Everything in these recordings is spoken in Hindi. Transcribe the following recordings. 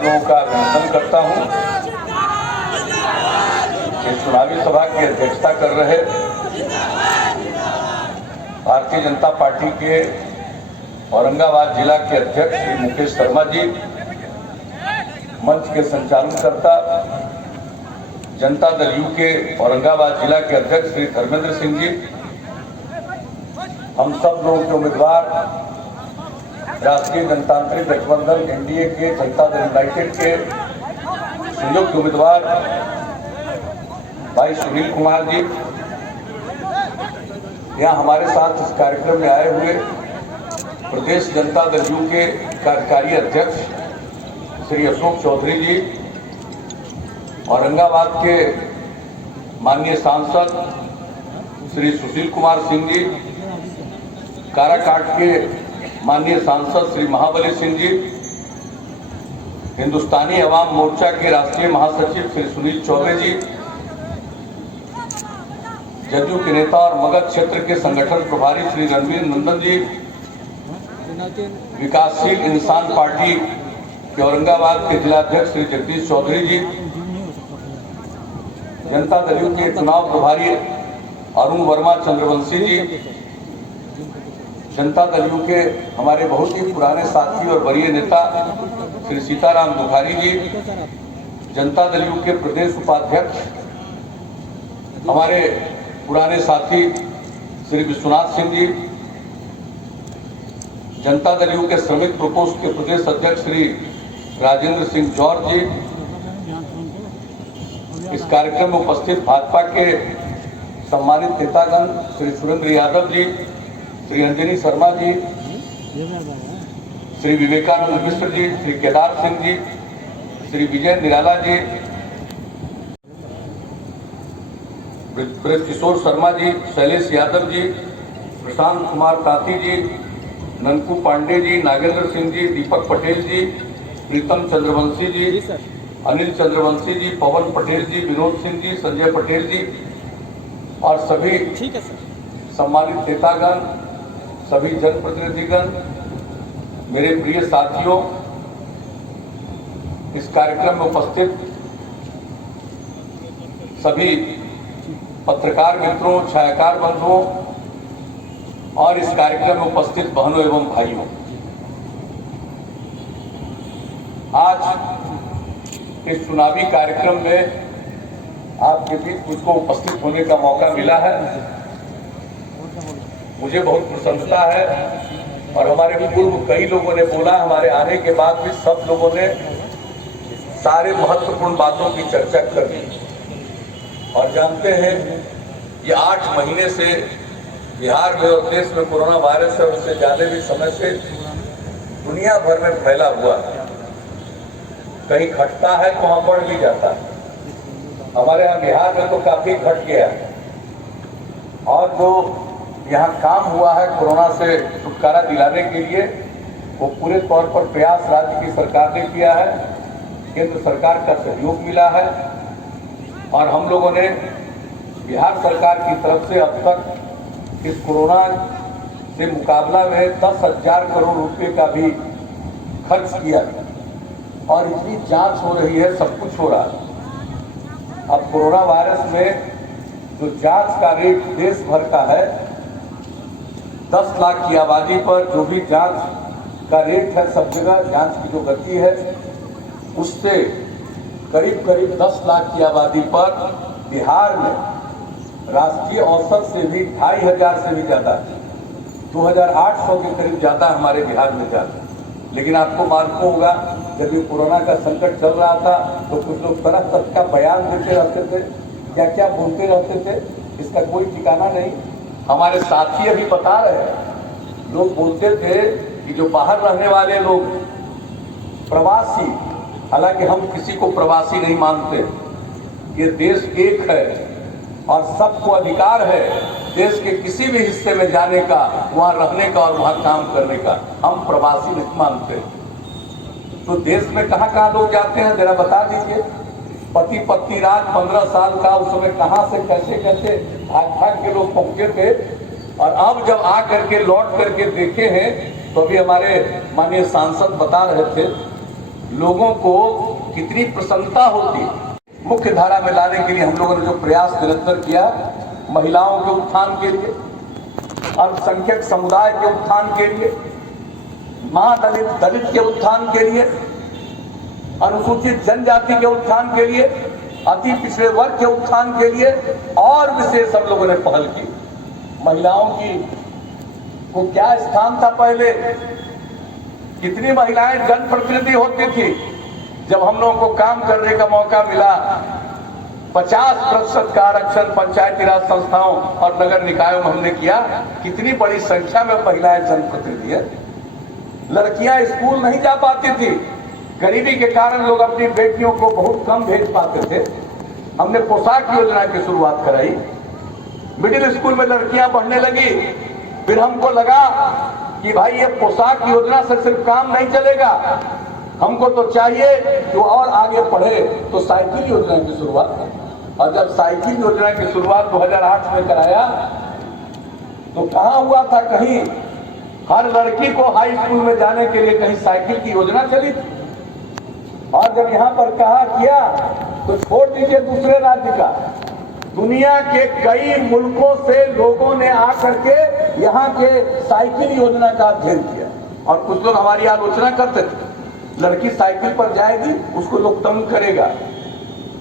सब लोगों का अभिनंदन करता हूं। इस चुनावी सभा की अध्यक्षता कर रहे भारतीय जनता पार्टी के औरंगाबाद जिला के अध्यक्ष श्री मुकेश शर्मा जी, मंच के संचालनकर्ता जनता दल यू के औरंगाबाद जिला के अध्यक्ष श्री धर्मेंद्र सिंह जी, हम सब लोगों के उम्मीदवार राष्ट्रीय जनतांत्रिक गठबंधन एनडीए के जनता दल यूनाइटेड के संयुक्त उम्मीदवार भाई सुनील कुमार जी, यहाँ हमारे साथ इस कार्यक्रम में आए हुए प्रदेश जनता दल यू के कार्यकारी अध्यक्ष श्री अशोक चौधरी जी, औरंगाबाद के माननीय सांसद श्री सुशील कुमार सिंह जी, काराकाट के माननीय सांसद श्री महाबली सिंह जी, हिंदुस्तानी अवाम मोर्चा के राष्ट्रीय महासचिव श्री सुनील चौबे जी, जदयू के नेता और मगध क्षेत्र के संगठन प्रभारी श्री रणवीर नंदन जी, विकासशील इंसान पार्टी के औरंगाबाद के जिलाध्यक्ष श्री जगदीश चौधरी जी, जनता दल यू के चुनाव प्रभारी अरुण वर्मा चंद्रवंशी जी, जनता दल यू के हमारे बहुत ही पुराने साथी और वरीय नेता श्री सीताराम दुखारी जी, जनता दल यू के प्रदेश उपाध्यक्ष हमारे पुराने साथी श्री विश्वनाथ सिंह जी, जनता दल यू के श्रमिक प्रकोष्ठ के प्रदेश अध्यक्ष श्री राजेंद्र सिंह जौहर जी, इस कार्यक्रम में उपस्थित भाजपा के सम्मानित नेतागण श्री सुरेंद्र यादव जी, श्री अंजनी शर्मा जी, श्री विवेकानंद मिश्र जी, श्री केदार सिंह जी, श्री विजय निराला जी, ब्रज किशोर शर्मा जी, शैलेश यादव जी, प्रशांत कुमार ताती जी, ननकू पांडे जी, नागेंद्र सिंह जी, दीपक पटेल जी, प्रीतम चंद्रवंशी जी, अनिल चंद्रवंशी जी, पवन पटेल जी, विनोद सिंह जी, संजय पटेल जी और सभी सम्मानित नेतागण, सभी जनप्रतिनिधिगण, मेरे प्रिय साथियों, इस कार्यक्रम में उपस्थित सभी पत्रकार मित्रों, छायाकार बंधुओं और इस कार्यक्रम में उपस्थित बहनों एवं भाइयों, आज इस चुनावी कार्यक्रम में आपके बीच मुझको उपस्थित होने का मौका मिला है। मुझे बहुत प्रसन्नता है और हमारे पूर्व कई लोगों ने बोला, हमारे आने के बाद भी सब लोगों ने सारे महत्वपूर्ण बातों की चर्चा कर दी। और जानते हैं ये 8 महीने से बिहार में और देश में कोरोना वायरस है, उससे ज्यादा भी समय से दुनिया भर में फैला हुआ है। कहीं घटता है तो वहां बढ़ भी जाता है। हमारे यहाँ बिहार में तो काफी घट गया है और जो यहाँ काम हुआ है कोरोना से छुटकारा दिलाने के लिए, वो पूरे तौर पर प्रयास राज्य की सरकार ने किया है, केंद्र सरकार का सहयोग मिला है और हम लोगों ने बिहार सरकार की तरफ से अब तक इस कोरोना से मुकाबला में 10,000 करोड़ रुपए का भी खर्च किया और इतनी जांच हो रही है, सब कुछ हो रहा है। अब कोरोना वायरस में जो जांच का रेट देश भर का है, 10 लाख की आबादी पर जो भी जांच का रेट है, सब जगह जांच की जो गति है, उससे करीब करीब 10 लाख की आबादी पर बिहार में राष्ट्रीय औसत से भी 2,500 से भी ज्यादा, 2,800 के करीब ज्यादा हमारे बिहार में जाता। लेकिन आपको मालूम होगा, जब ये कोरोना का संकट चल रहा था तो कुछ लोग तरह तरह का बयान देते रहते थे, क्या क्या बोलते रहते थे, इसका कोई ठिकाना नहीं। हमारे साथी अभी बता रहे हैं, लोग बोलते थे कि जो बाहर रहने वाले लोग प्रवासी, हालांकि हम किसी को प्रवासी नहीं मानते, ये देश एक है और सबको अधिकार है देश के किसी भी हिस्से में जाने का, वहां रहने का और वहां काम करने का। हम प्रवासी नहीं मानते। तो देश में कहां लोग जाते हैं जरा बता दीजिए। पति पत्नी रात 15 साल का, उस समय कहां से कैसे कैसे भाग के लोग पहुंचे थे और अब जब आ करके लौट करके देखे हैं तो अभी हमारे माननीय सांसद बता रहे थे लोगों को कितनी प्रसन्नता होती। मुख्य धारा में लाने के लिए हम लोगों ने जो प्रयास निरंतर किया, महिलाओं के उत्थान के लिए, अल्पसंख्यक समुदाय के उत्थान के लिए, महादलित दलित के उत्थान के लिए, अनुसूचित जनजाति के उत्थान के लिए, अति पिछड़े वर्ग के उत्थान के लिए और विशेष हम लोगों ने पहल की। महिलाओं की को क्या स्थान था पहले, कितनी महिलाएं जनप्रतिनिधि होती थी। जब हम लोगों को काम करने का मौका मिला, 50% का आरक्षण पंचायती राज संस्थाओं और नगर निकायों में हमने किया। कितनी बड़ी संख्या में महिलाएं जनप्रतिनिधि है। लड़कियां स्कूल नहीं जा पाती थी, गरीबी के कारण लोग अपनी बेटियों को बहुत कम भेज पाते थे। हमने पोशाक योजना की शुरुआत कराई, मिडिल स्कूल में लड़कियां पढ़ने लगी। फिर हमको लगा कि भाई ये पोशाक योजना से सिर्फ काम नहीं चलेगा, हमको तो चाहिए कि वो और आगे पढ़े। तो साइकिल योजना की शुरुआत, और जब साइकिल योजना की शुरुआत 2008 में कराया तो कहाँ हुआ था, कहीं हर लड़की को हाई स्कूल में जाने के लिए कहीं साइकिल की योजना चली थी। और जब यहाँ पर कहा किया तो छोड़ दीजिए दूसरे राज्य का, दुनिया के कई मुल्कों से लोगों ने आकर के यहाँ के साइकिल योजना का अध्ययन किया। और कुछ लोग हमारी आलोचना करते थे, लड़की साइकिल पर जाएगी उसको लोग तंग करेगा।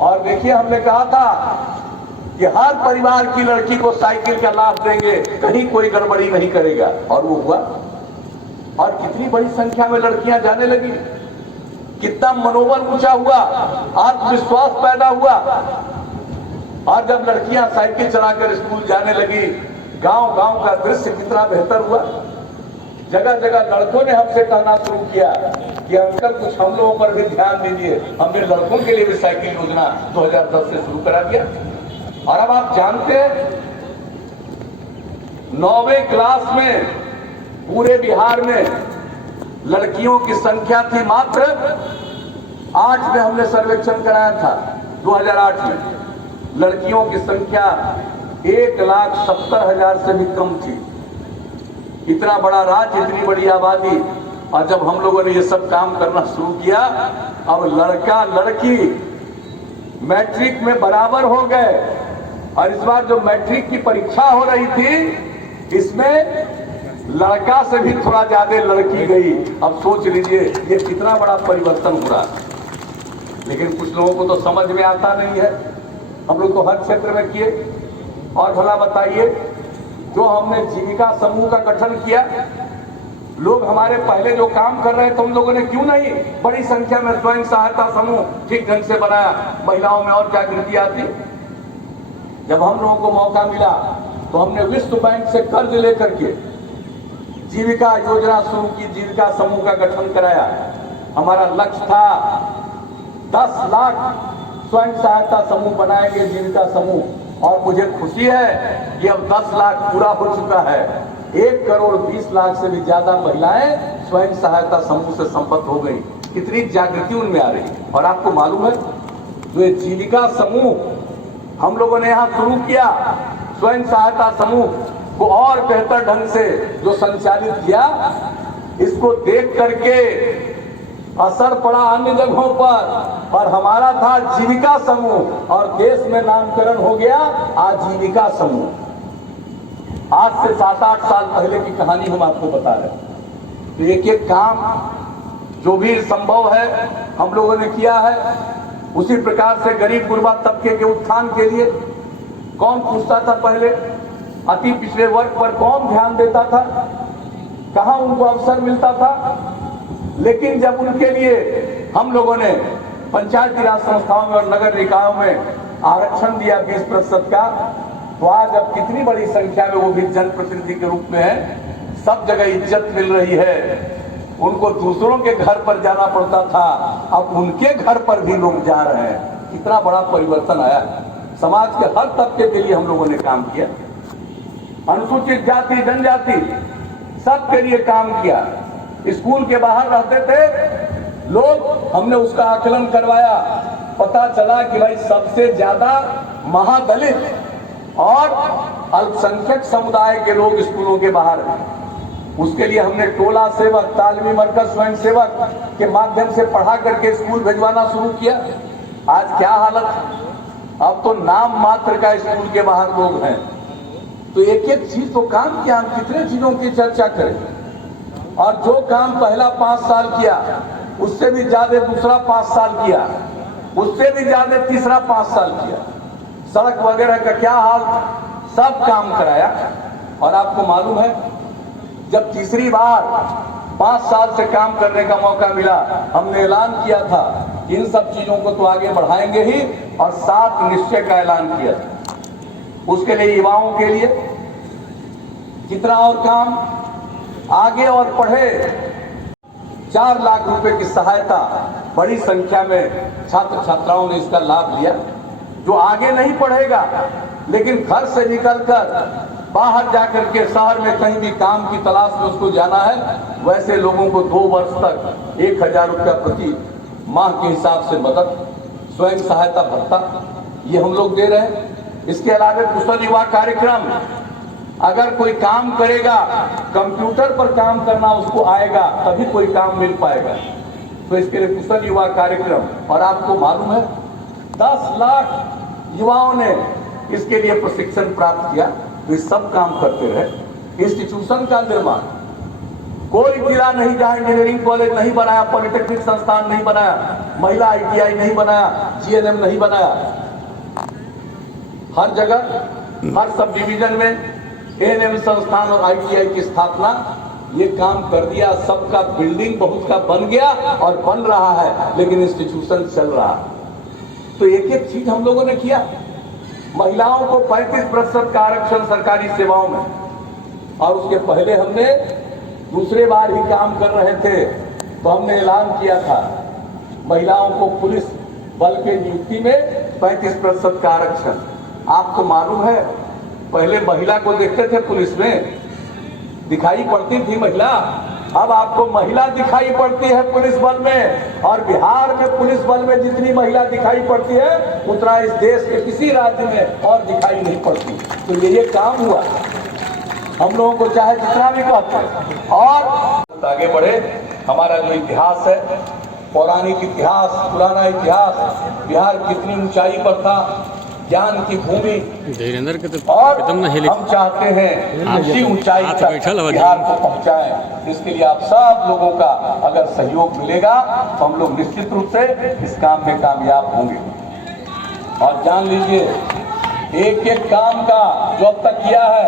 और देखिए हमने कहा था कि हर परिवार की लड़की को साइकिल का लाभ देंगे, कहीं कोई गड़बड़ी नहीं करेगा। और वो हुआ, और कितनी बड़ी संख्या में लड़कियां जाने लगी, कितना मनोबल ऊंचा हुआ, आत्मविश्वास पैदा हुआ। और जब लड़कियां साइकिल चलाकर स्कूल जाने लगी, गांव गांव का दृश्य कितना बेहतर हुआ। जगह जगह लड़कों ने हमसे कहना शुरू किया कि अंकल कुछ हम लोगों पर भी ध्यान दीजिए। हमने लड़कों के लिए भी साइकिल योजना 2010 से शुरू करा दिया। और अब आप जानते हैं 9वीं क्लास में पूरे बिहार में लड़कियों की संख्या थी मात्र 8 में हमने सर्वेक्षण कराया था 2008 में, लड़कियों की संख्या 1,70,000 से भी कम थी। इतना बड़ा राज्य, इतनी बड़ी आबादी, और जब हम लोगों ने ये सब काम करना शुरू किया, अब लड़का लड़की मैट्रिक में बराबर हो गए। और इस बार जो मैट्रिक की परीक्षा हो रही थी, इसमें लड़का से भी थोड़ा ज्यादा लड़की गई। अब सोच लीजिए ये कितना बड़ा परिवर्तन हो रहा है। लेकिन कुछ लोगों को तो समझ में आता नहीं है। हम लोग तो हर क्षेत्र में किए। और भला बताइए, जो हमने जीविका समूह का गठन किया, लोग हमारे पहले जो काम कर रहे थे उन लोगों ने क्यों नहीं बड़ी संख्या में स्वयं सहायता समूह ठीक ढंग से बनाया, महिलाओं में और जागृति आती। जब हम लोगों को मौका मिला तो हमने विश्व बैंक से कर्ज लेकर के जीविका योजना शुरू की, जीविका समूह का गठन कराया। हमारा लक्ष्य था 10 लाख स्वयं सहायता समूह बनाएंगे, जीविका समूह। और मुझे खुशी है कि अब 10 लाख पूरा हो चुका है। 1,20,00,000 से भी ज्यादा महिलाएं स्वयं सहायता समूह से संपन्न हो गई। कितनी जागृति उनमें आ रही। और आपको मालूम है, जो ये जीविका समूह हम लोगों ने यहाँ शुरू किया, स्वयं सहायता समूह को और बेहतर ढंग से जो संचालित किया, इसको देख करके असर पड़ा अन्य जगहों पर। और हमारा था जीविका समूह, और देश में नामकरण हो गया आजीविका समूह। आज से 7-8 साल पहले की कहानी हम आपको बता रहे हैं। तो एक एक काम जो भी संभव है हम लोगों ने किया है। उसी प्रकार से गरीब गुरबा तबके के उत्थान के लिए कौन पूछता था पहले, अति पिछड़े वर्ग पर कौन ध्यान देता था, कहां उनको अवसर मिलता था। लेकिन जब उनके लिए हम लोगों ने पंचायती राज संस्थाओं में और नगर निकायों में आरक्षण दिया 20% का, तो आज अब कितनी बड़ी संख्या में वो भी जनप्रतिनिधि के रूप में है। सब जगह इज्जत मिल रही है। उनको दूसरों के घर पर जाना पड़ता था, अब उनके घर पर भी लोग जा रहे हैं। कितना बड़ा परिवर्तन आया। समाज के हर तबके के लिए हम लोगों ने काम किया। अनुसूचित जाति जनजाति सबके लिए काम किया। स्कूल के बाहर रहते थे लोग, हमने उसका आकलन करवाया। पता चला कि भाई सबसे ज्यादा महादलित और अल्पसंख्यक समुदाय के लोग स्कूलों के बाहर हैं। उसके लिए हमने टोला सेवक, तालीमी मरकज स्वयं सेवक के माध्यम से पढ़ा करके स्कूल भिजवाना शुरू किया। आज क्या हालत है, अब तो नाम मात्र का स्कूल के बाहर लोग हैं। तो एक एक चीज तो काम किया, हम कितने चीजों की चर्चा करें। और जो काम पहला 5 साल किया, उससे भी ज्यादा दूसरा 5 साल किया, उससे भी ज्यादा तीसरा 5 साल किया। सड़क वगैरह का क्या हाल, सब काम कराया। और आपको मालूम है, जब तीसरी बार 5 साल से काम करने का मौका मिला, हमने ऐलान किया था कि इन सब चीजों को तो आगे बढ़ाएंगे ही, और 7 निश्चय का ऐलान किया था। उसके लिए युवाओं के लिए कितना और काम आगे और पढ़े। 4 लाख रुपए की सहायता, बड़ी संख्या में छात्र छात्राओं ने इसका लाभ लिया। जो आगे नहीं पढ़ेगा लेकिन घर से निकलकर बाहर जाकर के शहर में कहीं भी काम की तलाश में उसको जाना है, वैसे लोगों को 2 वर्ष तक 1000 रुपया प्रति माह के हिसाब से मदद, स्वयं सहायता भत्ता, ये हम लोग दे रहे हैं। इसके अलावा कुशल युवा कार्यक्रम, अगर कोई काम करेगा, कंप्यूटर पर काम करना उसको आएगा, तभी कोई काम मिल पाएगा। तो इसके लिए कुशल युवा कार्यक्रम, और आपको मालूम है 10 लाख युवाओं ने इसके लिए प्रशिक्षण प्राप्त किया। तो ये सब काम करते रहे। इंस्टीट्यूशन का निर्माण, कोई जिला नहीं जहां इंजीनियरिंग कॉलेज नहीं बनाया, पॉलिटेक्निक संस्थान नहीं बनाया, महिला ITI नहीं बनाया, GNM नहीं बनाया। हर जगह, हर सब डिवीजन में ANM संस्थान और ITI की स्थापना, ये काम कर दिया। सबका बिल्डिंग बहुत का बन गया और बन रहा है, लेकिन इंस्टीट्यूशन चल रहा है। तो एक एक चीज हम लोगों ने किया। महिलाओं को 35% का आरक्षण सरकारी सेवाओं में, और उसके पहले हमने दूसरे बार ही काम कर रहे थे तो हमने ऐलान किया था महिलाओं को पुलिस बल के नियुक्ति में 35% का आरक्षण। आपको मालूम है, पहले महिला को देखते थे पुलिस में, दिखाई पड़ती थी महिला, अब आपको महिला दिखाई पड़ती है पुलिस बल में। और बिहार में पुलिस बल में जितनी महिला दिखाई पड़ती है, उतना इस देश के किसी राज्य में और दिखाई नहीं पड़ती। तो ये काम हुआ। हम लोगों को चाहे जितना भी कहते हैं, और आगे बढ़े। हमारा जो इतिहास है, पौराणिक इतिहास, पुराना इतिहास, बिहार कितनी ऊंचाई पर था, ज्ञान की भूमि, और हम चाहते हैं इसी ऊंचाई तक बिहार को पहुंचाएं। इसके लिए आप सब लोगों का अगर सहयोग मिलेगा तो हम लोग निश्चित रूप से इस काम में कामयाब होंगे। और जान लीजिए, एक एक काम का जो अब तक किया है,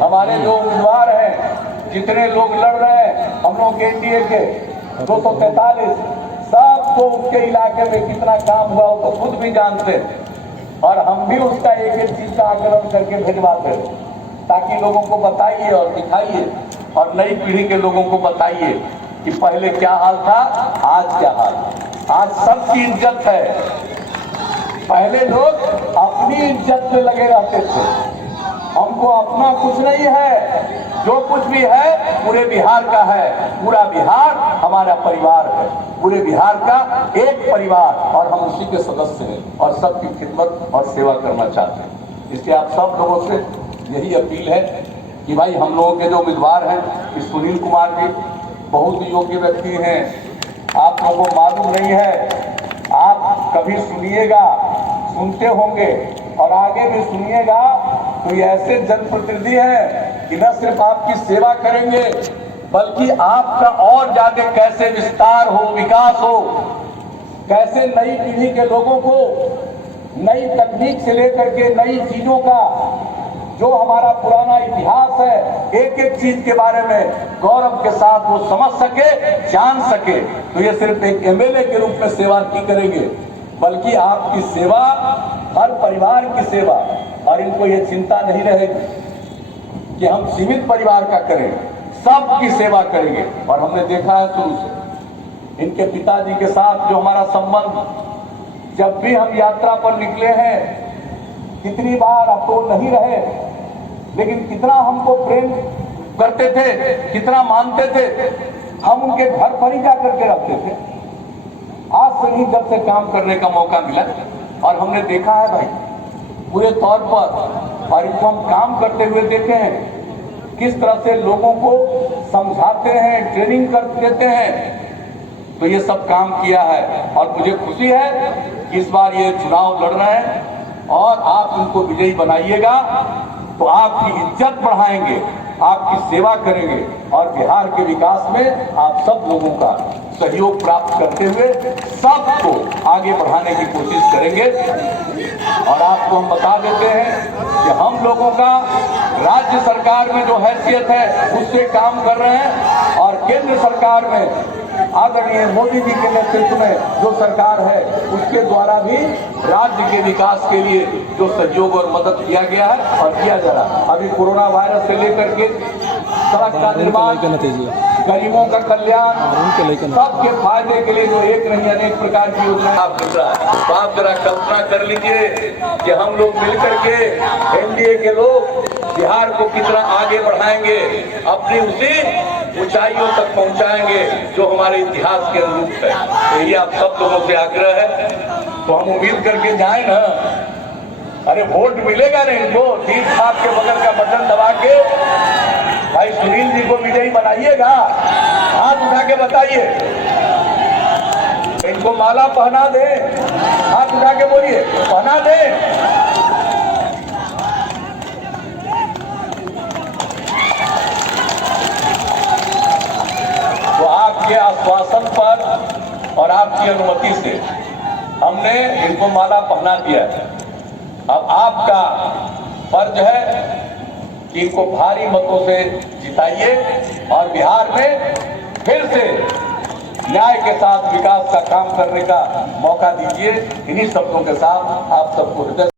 हमारे जो उम्मीदवार हैं, जितने लोग लड़ रहे हैं, हम लोग के NDA के 243, सबको उसके इलाके में कितना काम हुआ वो तो खुद भी जानते हैं। और हम भी उसका एक एक चीज का आकलन करके भिजवाते हैं, ताकि लोगों को बताइए और दिखाइए, और नई पीढ़ी के लोगों को बताइए कि पहले क्या हाल था, आज क्या हाल। आज सबकी इज्जत है। पहले लोग अपनी इज्जत पे लगे रहते थे, हमको अपना कुछ नहीं है, जो कुछ भी है पूरे बिहार का है, पूरा बिहार हमारा परिवार है, पूरे बिहार का एक परिवार, और हम उसी के सदस्य हैं और सबकी खिदमत और सेवा करना चाहते हैं। इसलिए आप सब लोगों से यही अपील है कि भाई, हम लोगों के जो उम्मीदवार हैं, इस सुनील कुमार जी बहुत ही योग्य व्यक्ति हैं। आप लोगों को मालूम नहीं है, आप कभी सुनिएगा, सुनते होंगे और आगे भी सुनिएगा, तो ये ऐसे जनप्रतिनिधि हैं कि न सिर्फ आपकी सेवा करेंगे, बल्कि आपका और ज्यादा कैसे विस्तार हो, विकास हो, कैसे नई पीढ़ी के लोगों को नई तकनीक से लेकर के नई चीजों का, जो हमारा पुराना इतिहास है, एक एक चीज के बारे में गौरव के साथ वो समझ सके, जान सके। तो ये सिर्फ एक MLA के रूप में सेवा नहीं करेंगे, बल्कि आपकी सेवा, हर परिवार की सेवा। और इनको ये चिंता नहीं रहेगी कि हम सीमित परिवार का करें, सबकी सेवा करेंगे। और हमने देखा है शुरू से इनके पिताजी के साथ जो हमारा संबंध, जब भी हम यात्रा पर निकले हैं, कितनी बार, अब तो नहीं रहे, लेकिन कितना हमको प्रेम करते थे, कितना मानते थे। हम उनके घर पर ही जा करके रखते थे। आज से ही जब से काम करने का मौका मिला, और हमने देखा है भाई पूरे तौर पर, और इनको हम काम करते हुए देखे हैं। किस तरह से लोगों को समझाते हैं, ट्रेनिंग कर देते हैं, तो ये सब काम किया है। और मुझे खुशी है कि इस बार ये चुनाव लड़ रहे हैं और आप उनको विजयी बनाइएगा तो आपकी इज्जत बढ़ाएंगे, आपकी सेवा करेंगे और बिहार के विकास में आप सब लोगों का सहयोग प्राप्त करते हुए सबको आगे बढ़ाने की कोशिश करेंगे। और आपको हम बता देते हैं कि हम लोगों का राज्य सरकार में जो हैसियत है उससे काम कर रहे हैं और केंद्र सरकार में आदरणीय मोदी जी के नेतृत्व में जो सरकार है उसके द्वारा भी राज्य के विकास के लिए जो सहयोग और मदद किया गया है और किया जा रहा है। अभी कोरोना वायरस से लेकर के सड़क का निर्माण, गरीबों का कल्याण, सबके फायदे के लिए जो एक नहीं अनेक प्रकार की योजनाएं आप मिल रहा है। तो आप जरा कल्पना कर लीजिए कि हम लोग मिलकर के एनडीए के लोग बिहार को कितना आगे बढ़ाएंगे, अपनी उसी ऊंचाइयों तक पहुंचाएंगे जो हमारे इतिहास के अनुरूप है। तो ये आप सब लोगों से आग्रह है, तो हम उम्मीद करके जाए ना। अरे वोट मिलेगा नहीं तो ठीक आपके बगल का बटन दबा के भाई सुनील जी को विजयी बनाइएगा। हाथ उठा के बताइए, इनको माला पहना दे, हाथ उठा के बोलिए पहना दे। तो आपके आश्वासन पर और आपकी अनुमति से हमने इनको माला पहना दिया है। अब आपका फर्ज है कि इनको भारी मतों से जिताइए और बिहार में फिर से न्याय के साथ विकास का काम करने का मौका दीजिए। इन्हीं शब्दों के साथ आप सबको हृदय